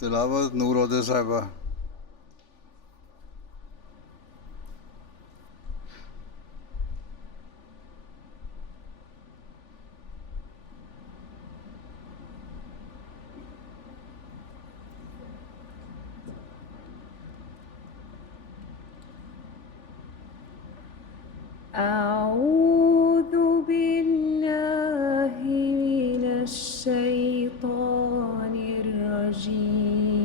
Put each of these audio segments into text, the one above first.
तिलावत नूर उदय साहिबा। أعوذ بالله من الشيطان الرجيم.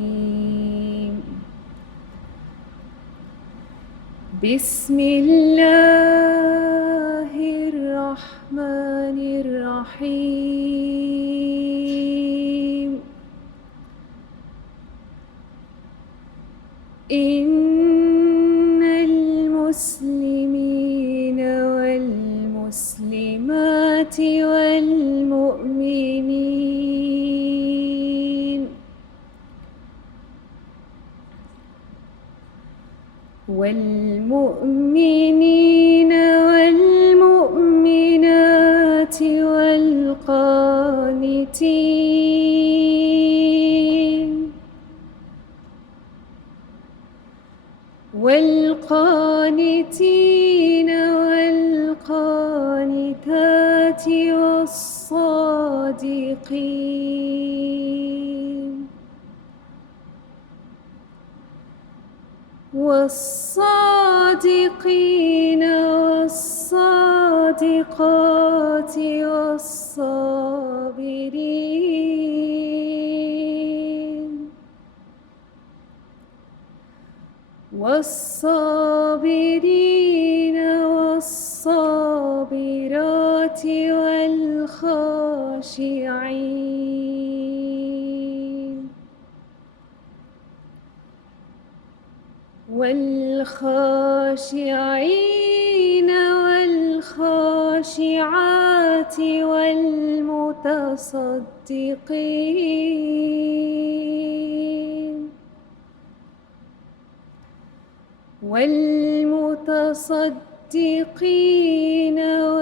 بسم الله الرحمن الرحيم. إن المسلمين والمسلمات والمؤمنين والمؤمنات والقانتين والقانتات والصادقين والصادقات والصابرين والصابرات والخاشعين والخاشعات والمتصدقين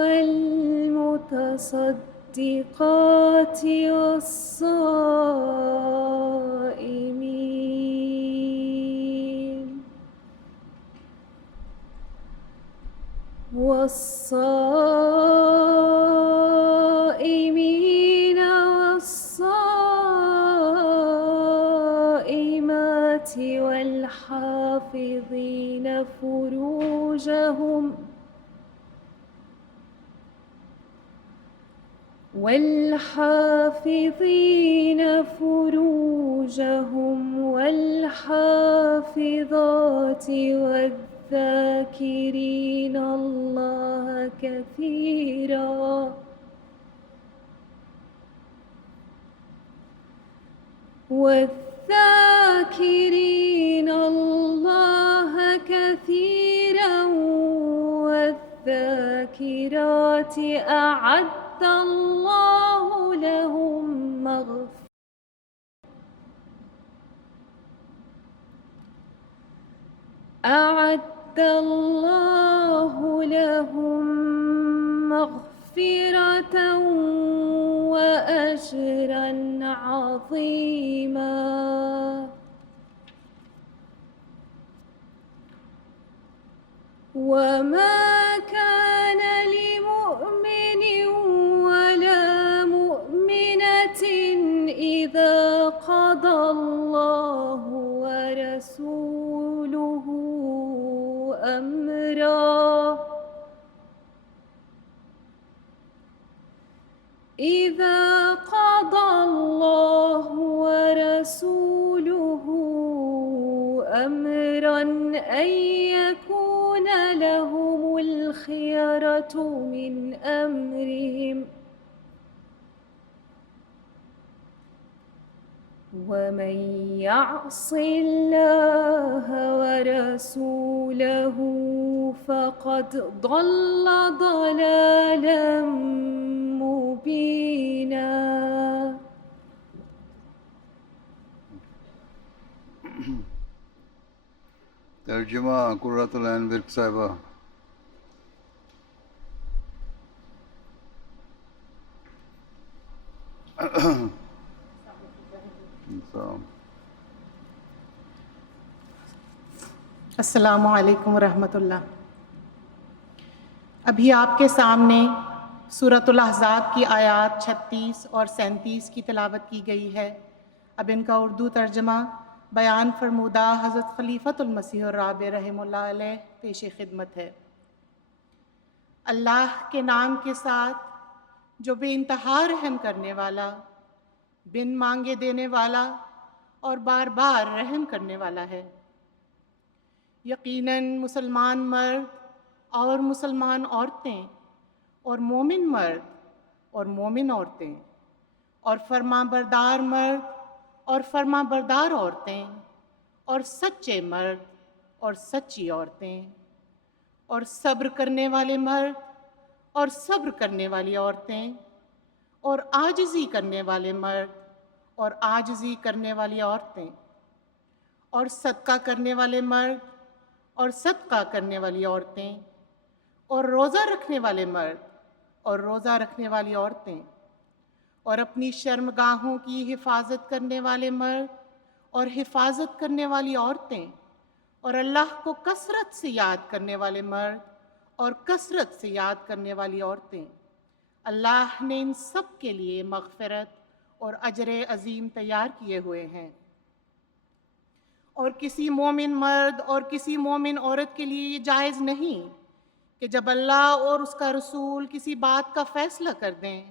والمتصدقات والصائمين والصائمات والحافظين فروجهم والحافظات والذاكرين الله كثيرا والذاكرين الله كثيرا والذاكرات أعد الله لهم مغفرة وأجرا عظيما. وما كان لمؤمن ولا مؤمنة إذا قضى الله ورسوله أمرا أن يكون لهم الخيرة من أمرهم ومن يعص الله ورسوله فقد ضل ضلالا مبينا. तर्जुमा कुर्रतुल ऐन विर्क साहिबा। السلام علیکم ورحمۃ اللہ۔ ابھی آپ کے سامنے سورۃ الاحزاب کی آیات 36 اور 37 کی تلاوت کی گئی ہے۔ اب ان کا اردو ترجمہ بیان فرمودہ حضرت خلیفۃ المسیح الرابع رحمہ اللہ علیہ پیش خدمت ہے۔ اللہ کے نام کے ساتھ جو بے انتہا رحم کرنے والا، بن مانگے دینے والا اور بار بار رحم کرنے والا ہے۔ یقیناً مسلمان مرد اور مسلمان عورتیں اور مومن مرد اور مومن عورتیں اور فرما بردار مرد اور فرما بردار عورتیں اور سچے مرد اور سچی عورتیں اور صبر کرنے والے مرد اور صبر کرنے والی عورتیں اور عاجزی کرنے والے مرد اور عاجزی کرنے والی عورتیں اور صدقہ کرنے والے مرد اور صدقہ کرنے والی عورتیں اور روزہ رکھنے والے مرد اور روزہ رکھنے والی عورتیں اور اپنی شرمگاہوں کی حفاظت کرنے والے مرد اور حفاظت کرنے والی عورتیں اور اللہ کو کثرت سے یاد کرنے والے مرد اور کثرت سے یاد کرنے والی عورتیں۔ اللہ نے ان سب کے لیے مغفرت اور اجر عظیم تیار کیے ہوئے ہیں۔ اور کسی مومن مرد اور کسی مومن عورت کے لیے یہ جائز نہیں کہ جب اللہ اور اس کا رسول کسی بات کا فیصلہ کر دیں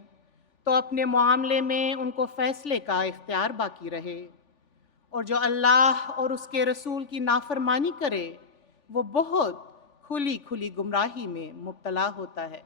تو اپنے معاملے میں ان کو فیصلے کا اختیار باقی رہے، اور جو اللہ اور اس کے رسول کی نافرمانی کرے وہ بہت کھلی کھلی گمراہی میں مبتلا ہوتا ہے۔